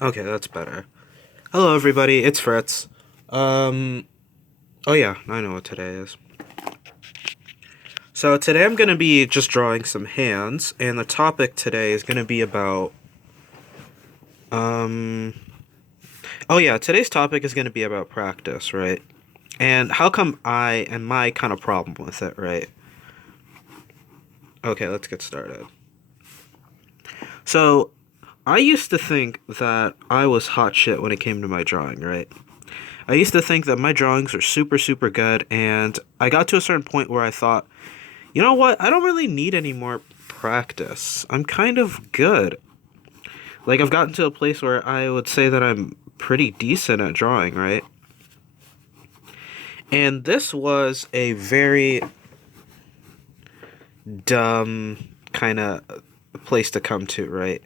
Okay, that's better. Hello, everybody. It's Fritz. Um. Oh yeah, I know what today is. So today I'm gonna be just drawing some hands, and the topic today is gonna be about. Um. Oh yeah, today's topic is gonna be about practice, right? And how come I and my kind of problem with it, right? Okay, let's get started. So I used to think that I was hot shit when it came to my drawing, right? I used to think that my drawings were super, super good, and I got to a certain point where I thought, you know what? I don't really need any more practice. I'm kind of good. Like, I've gotten to a place where I would say that I'm pretty decent at drawing, right? And this was a very dumb kind of place to come to, right?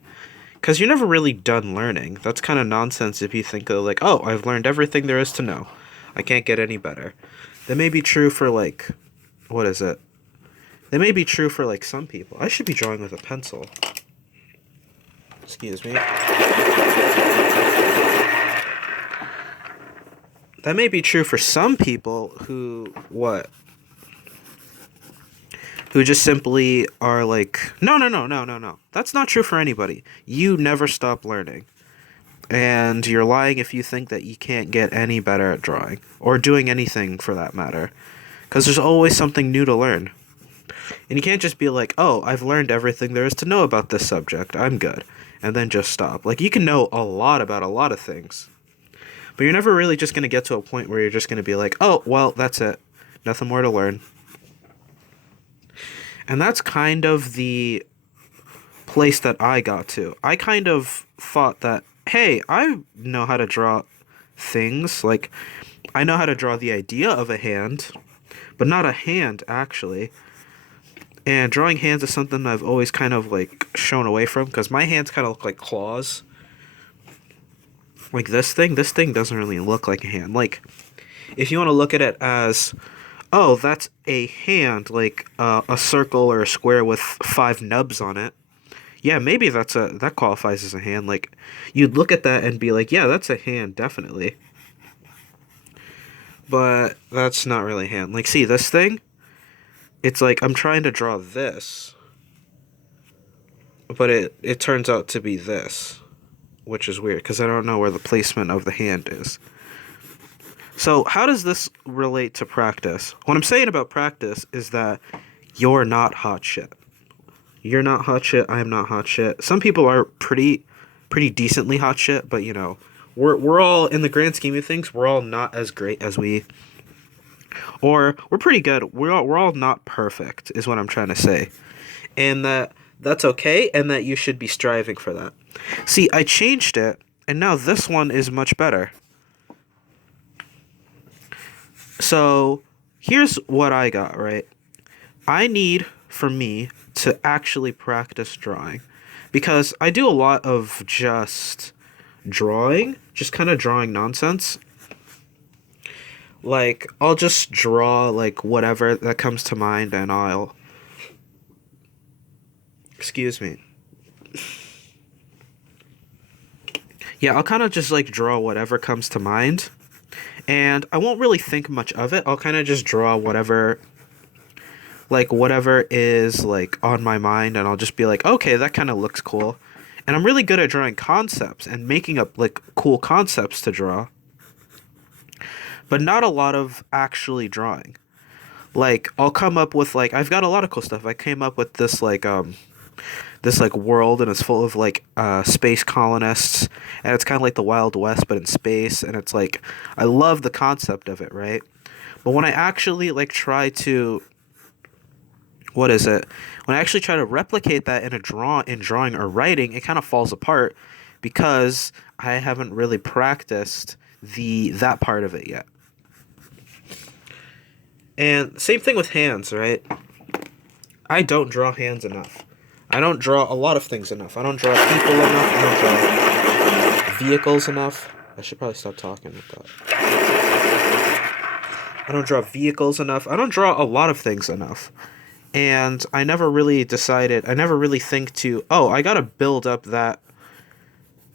Because you're never really done learning. That's kind of nonsense if you think of, like, oh, I've learned everything there is to know. I can't get any better. That may be true for, like, what is it? That may be true for, like, some people. I should be drawing with a pencil. Excuse me. That may be true for some people who just simply are like, no, no, no, no, no, no. That's not true for anybody. You never stop learning. And you're lying if you think that you can't get any better at drawing or doing anything for that matter. Because there's always something new to learn. And you can't just be like, oh, I've learned everything there is to know about this subject. I'm good. And then just stop. Like, you can know a lot about a lot of things. But you're never really just going to get to a point where you're just going to be like, oh, well, that's it. Nothing more to learn. And that's kind of the place that I got to. I kind of thought that, hey, I know how to draw things. Like, I know how to draw the idea of a hand, but not a hand, actually. And drawing hands is something I've always kind of, like, shown away from, because my hands kind of look like claws. Like this thing doesn't really look like a hand. Like, if you want to look at it as, oh, that's a hand, like a circle or a square with five nubs on it. Yeah, maybe that qualifies as a hand. Like, you'd look at that and be like, yeah, that's a hand, definitely. But that's not really a hand. Like, see this thing? It's like I'm trying to draw this, but it turns out to be this, which is weird because I don't know where the placement of the hand is. So, how does this relate to practice? What I'm saying about practice is that you're not hot shit. You're not hot shit. I'm not hot shit. Some people are pretty decently hot shit, but we're all in the grand scheme of things. We're all not as great as or we're pretty good. We're all not perfect, is what I'm trying to say, and that's okay, and that you should be striving for that. See, I changed it, and now this one is much better. So here's what I got, right? I need for me to actually practice drawing because I do a lot of just drawing, just kind of drawing nonsense. Like, I'll just draw, like, whatever that comes to mind, and excuse me. Yeah, I'll kind of just, like, draw whatever comes to mind, and I won't really think much of it. I'll kind of just draw whatever is like on my mind, and I'll just be like, okay, that kind of looks cool. And I'm really good at drawing concepts and making up like cool concepts to draw, but not a lot of actually drawing. Like, I'll come up with, like, I've got a lot of cool stuff. I came up with this world, and it's full of like space colonists, and it's kind of like the Wild West but in space, and it's like I love the concept of it, right? But when I actually like try to what is it? When I actually try to replicate that in drawing or writing, it kind of falls apart because I haven't really practiced the that part of it yet. And same thing with hands, right? I don't draw hands enough. I don't draw a lot of things enough. I don't draw people enough. I don't draw vehicles enough. I should probably stop talking with that. I don't draw vehicles enough. I don't draw a lot of things enough. And I never really think to, oh, I gotta build up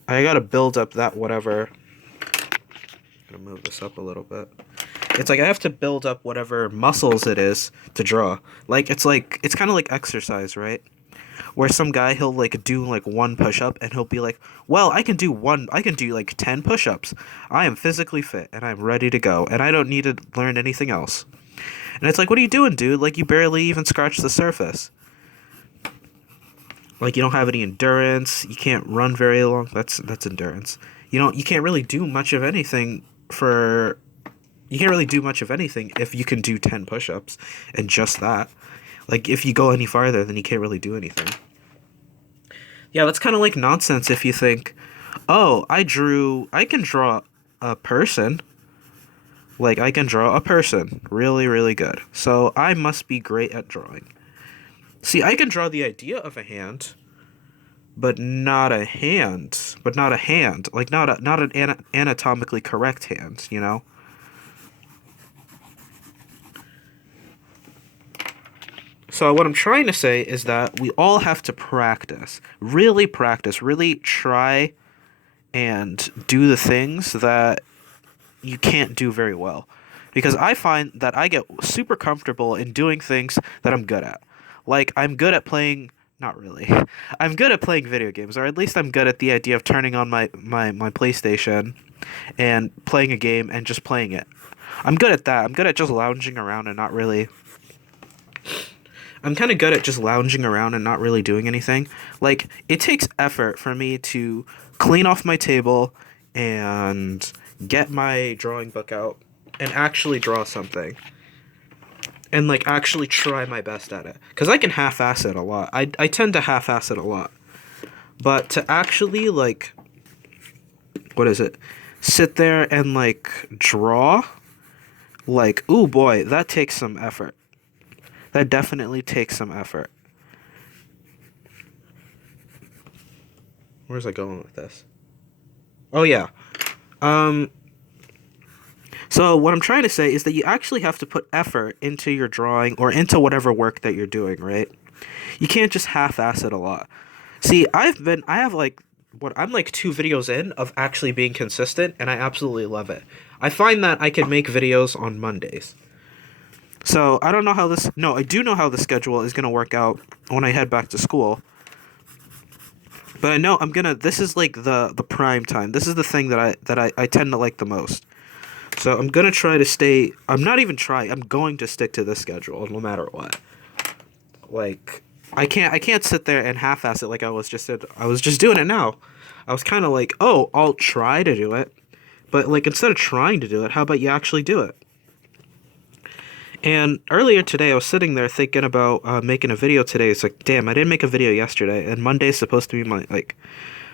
I gotta build up that whatever. I'm gonna move this up a little bit. It's like I have to build up whatever muscles it is to draw. Like it's kind of like exercise, right? Where some guy he'll like do like one push up and he'll be like, "Well, I can do like 10 push-ups. I am physically fit and I'm ready to go and I don't need to learn anything else." And it's like, "What are you doing, dude? Like you barely even scratched the surface. Like you don't have any endurance, you can't run very long. That's endurance. You can't really do much of anything for you can't really do much of anything if you can do 10 push-ups and just that. Like if you go any farther, then you can't really do anything." Yeah, that's kind of like nonsense if you think, "Oh, I can draw a person. Like I can draw a person really, really good. So I must be great at drawing." See, I can draw the idea of a hand, but not a hand, like not an anatomically correct hand, you know? So what I'm trying to say is that we all have to practice, really try and do the things that you can't do very well. Because I find that I get super comfortable in doing things that I'm good at. Like I'm good at playing not really. I'm good at playing video games, or at least I'm good at the idea of turning on my PlayStation and playing a game and just playing it. I'm good at that. I'm good at just lounging around and not really I'm kind of good at just lounging around and not really doing anything. Like, it takes effort for me to clean off my table and get my drawing book out and actually draw something. And, like, actually try my best at it. Because I can half-ass it a lot. I tend to half-ass it a lot. But to actually, like, what is it? Sit there and, like, draw? Like, ooh, boy, that takes some effort. That definitely takes some effort. Where's I going with this? Oh yeah. Um so what I'm trying to say is that you actually have to put effort into your drawing or into whatever work that you're doing, right? You can't just half-ass it a lot. See, I have like what I'm like 2 videos in of actually being consistent and I absolutely love it. I find that I can make videos on Mondays. So I don't know how this. No, I do know how the schedule is gonna work out when I head back to school. But I know I'm gonna. This is like the prime time. This is the thing that I tend to like the most. So I'm gonna try to stay. I'm not even trying. I'm going to stick to this schedule no matter what. Like I can't sit there and half-ass it like I was just doing it now. I was kind of like, oh, I'll try to do it, but like instead of trying to do it, how about you actually do it? And earlier today, I was sitting there thinking about making a video today. It's like, damn, I didn't make a video yesterday, and Monday's supposed to be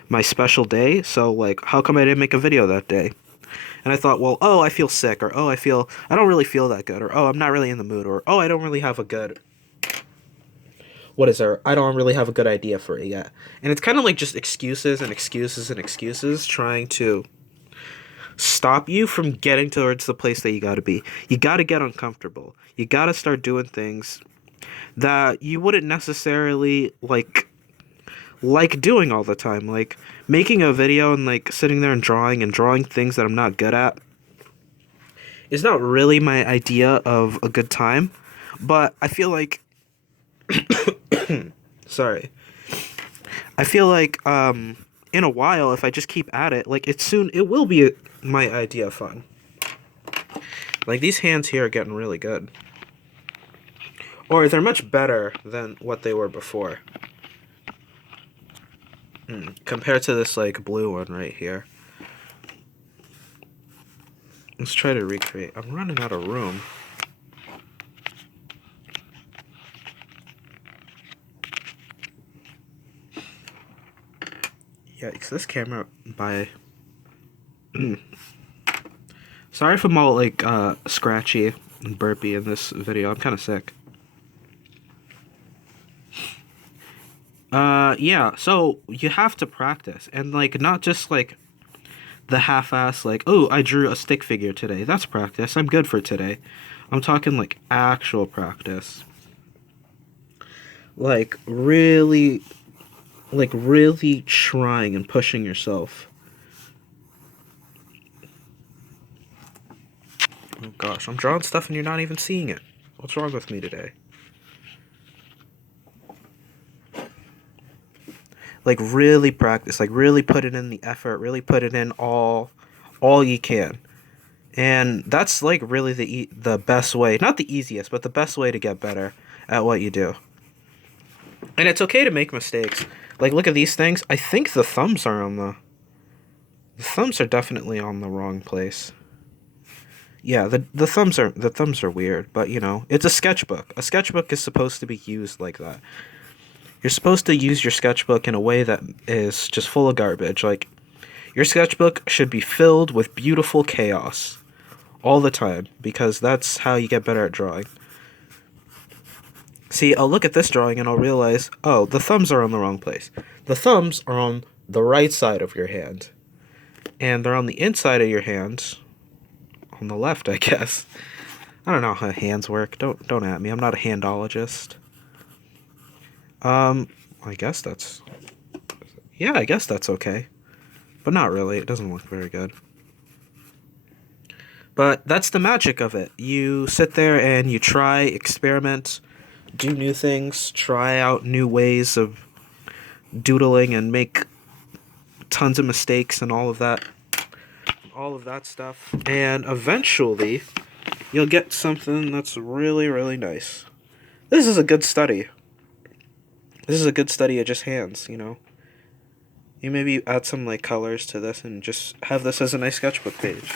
my special day. So like, how come I didn't make a video that day? And I thought, well, oh, I feel sick, or oh, I don't really feel that good, or oh, I'm not really in the mood, or oh, I don't really have a good what is there? I don't really have a good idea for it yet. And it's kind of like just excuses and excuses and excuses trying to stop you from getting towards the place that you got to be. You got to get uncomfortable. You got to start doing things that you wouldn't necessarily like doing all the time. Like making a video and like sitting there and drawing things that I'm not good at is not really my idea of a good time. But I feel like sorry. I feel like in a while if I just keep at it, like it will be my idea of fun. Like these hands here are getting really good. Or they're much better than what they were before. Compared to this like blue one right here. Let's try to recreate. I'm running out of room. Yikes, this camera by sorry if I'm all like scratchy and burpy in this video. I'm kinda sick. Yeah, so you have to practice and like not just like the half-ass like, oh, I drew a stick figure today. That's practice. I'm good for today. I'm talking like actual practice. Like really trying and pushing yourself. Oh gosh, I'm drawing stuff and you're not even seeing it. What's wrong with me today? Like really practice, like really put it in the effort, really put it in all you can. And that's like really the best way, not the easiest, but the best way to get better at what you do. And it's okay to make mistakes. Like look at these things. I think the thumbs are on the thumbs are definitely on the wrong place. Yeah, the thumbs are weird, but you know, it's a sketchbook. A sketchbook is supposed to be used like that. You're supposed to use your sketchbook in a way that is just full of garbage. Like your sketchbook should be filled with beautiful chaos all the time because that's how you get better at drawing. See, I'll look at this drawing and I'll realize, oh, the thumbs are on the wrong place. The thumbs are on the right side of your hand. And they're on the inside of your hand. On the left, I guess. I don't know how hands work. Don't at me. I'm not a handologist. I guess that's... Yeah, I guess that's okay. But not really. It doesn't look very good. But that's the magic of it. You sit there and you try, experiment, do new things, try out new ways of doodling and make tons of mistakes and all of that stuff. And eventually, you'll get something that's really, really nice. This is a good study. This is a good study of just hands, you know. You maybe add some like colors to this and just have this as a nice sketchbook page.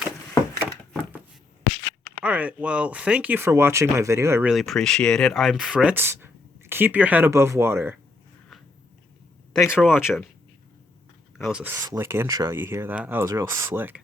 Alright, well, thank you for watching my video. I really appreciate it. I'm Fritz. Keep your head above water. Thanks for watching. That was a slick intro, you hear that? That was real slick.